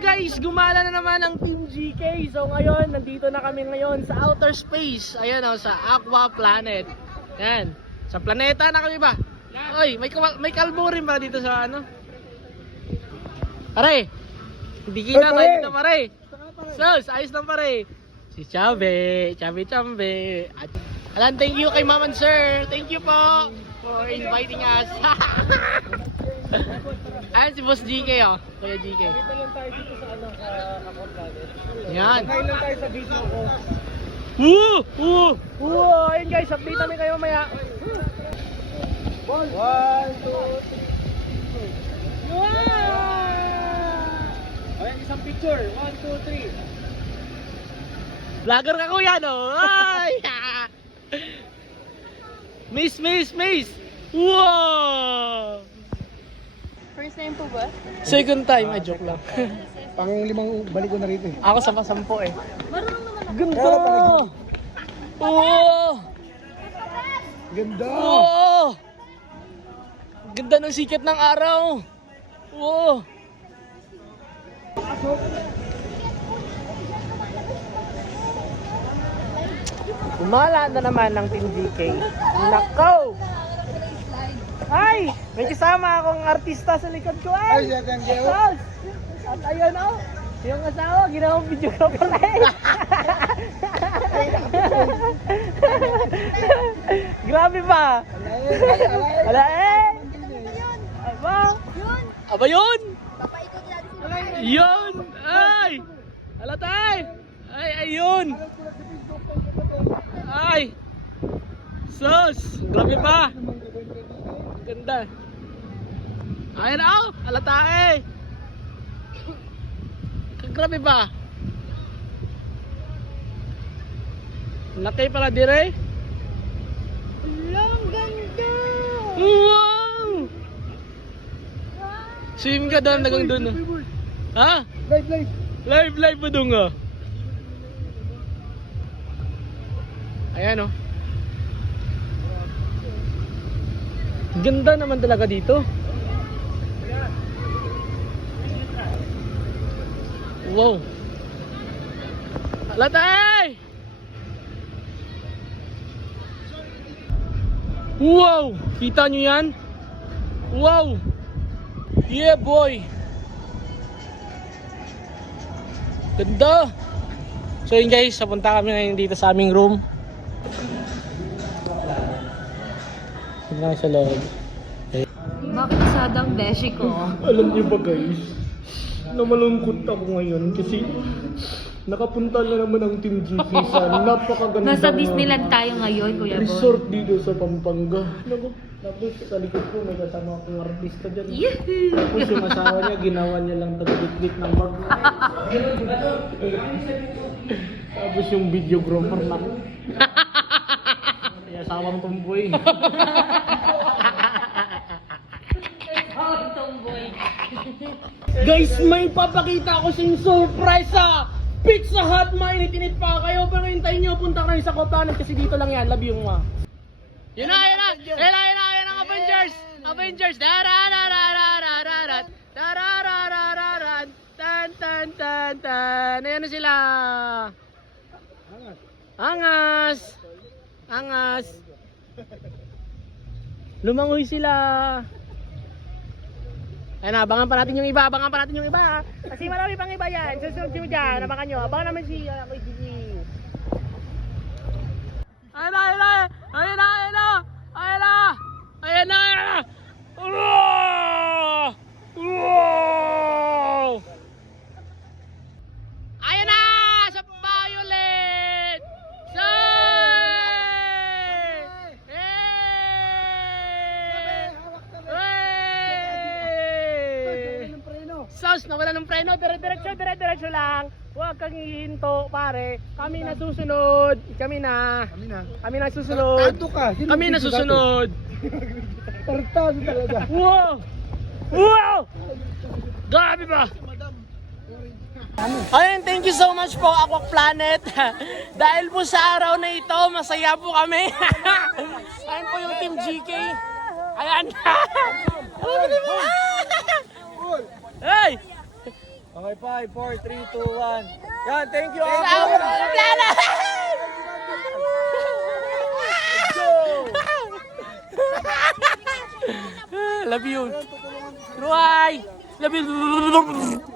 guys, gumala na naman ang Team GK. So ngayon, nandito na kami ngayon sa outer space. Ayan o, sa Aqua Planet. Yan. Sa planeta na kami ba? Oy, may, may kalbo rin ba dito sa ano? Pare! Hindi kita tayo dito pare. Sos, ayos lang pare. Si Chabe, Chabe Chambe. At, alam, thank you kay Ma'am and Sir. Thank you po for inviting us. Ayan si Boss GK oh. Kuya GK. Dito lang tayo dito sa ano, sa Aqua Planet. Yan. Kain lang tayo sa video ko. Woo! Woo! Woo! Ayun guys, update kami kayo mamaya. One, two, three. Wow! Ayan, isang picture. One, two, three. Vlogger ka kuya no? Ay! miss, miss, miss! Wow! First time po ba? Second time, ay joke lang. Pang limang balik ko na rito eh. Ako sa pasampo eh. Marunong naman ako. Ganda! Oo! Ganda! Oo! Ganda ng sikat ng araw! Oo! Umala na naman ng Team GK. Nako! Ay! May kasama akong artista sa likod ko Ay, ay! siya kang. Sos! At ayun oh! Yung asawa, ginawang videographer na eh! Grabe ba? Wala eh! Aba? Aba yun? Papaikot natin si Yun! Ay! Hala tay! Ay, ayun! Ay! Sus! Grabe pa! Ganda! Ayun oh! Hala tay! Grabe ba? Laki pala dire. Lang ganda! Wow! Swim ka doon, nagang doon. oh. Ha? Live, live. Live, live ba doon nga? Ayan oh. Ganda naman talaga dito. Wow. Latay! Wow! Kita nyo yan? Wow! Yeah boy! Ganda! So yun guys, papunta kami ngayon dito sa aming room. Lang sa loob. Bakit sadang beshi ko? Alam niyo ba guys, na malungkot ako ngayon kasi nakapunta na naman ang Team GP sa napakaganda Nasa Disneyland tayo ngayon, Kuya Bon. resort dito sa Pampanga. Naku, Tapos sa likod ko may kasama akong artista dyan. Yehoo! Tapos yung asawa niya, ginawa niya lang tagbitbit ng bag. Tapos yung videographer lang. Yung asawang tumboy. Guys, may papakita ko sa inyo surprise sa Pizza Hut. Mainit-init pa kayo. Pero hintayin nyo, punta kayo sa Koplanet kasi dito lang yan. Love you mga. Yun na, yun na. Yun na, yun na, yun ang Avengers. Avengers. Dararararararat. Darararararat. Tan, tan, tan, tan. Ayan na sila. Angas. Angas. Lumangoy sila. Ayan abangan pa natin yung iba, abangan pa natin yung iba. Kasi marami pang iba yan. Susunod nyo dyan, abangan nyo. Abangan naman si uh, Kuya Gigi. Ayan na, ayan na, ayan na, ayan na, ayan na, ayan na, ayan na. Wow! Wow! Ayan na, sa violet! Say! Hey! Hey! Sus, nawala ng preno. Dire-diretso, dire-diretso lang. Huwag kang hihinto, pare. Kami na susunod. Kami na. Kami na. Kami na susunod. Tartado ka. Sino Kami na susunod. Tartado talaga. Wow! Wow! Grabe ba? Ayun, thank you so much po, Aqua Planet. Dahil po sa araw na ito, masaya po kami. Ayun po yung Team GK. Ayan. Mo? Hey! Okay, 5, 4, 3, 2, 1. Yan, thank you! Let's go! Love you. Ruay! Love you.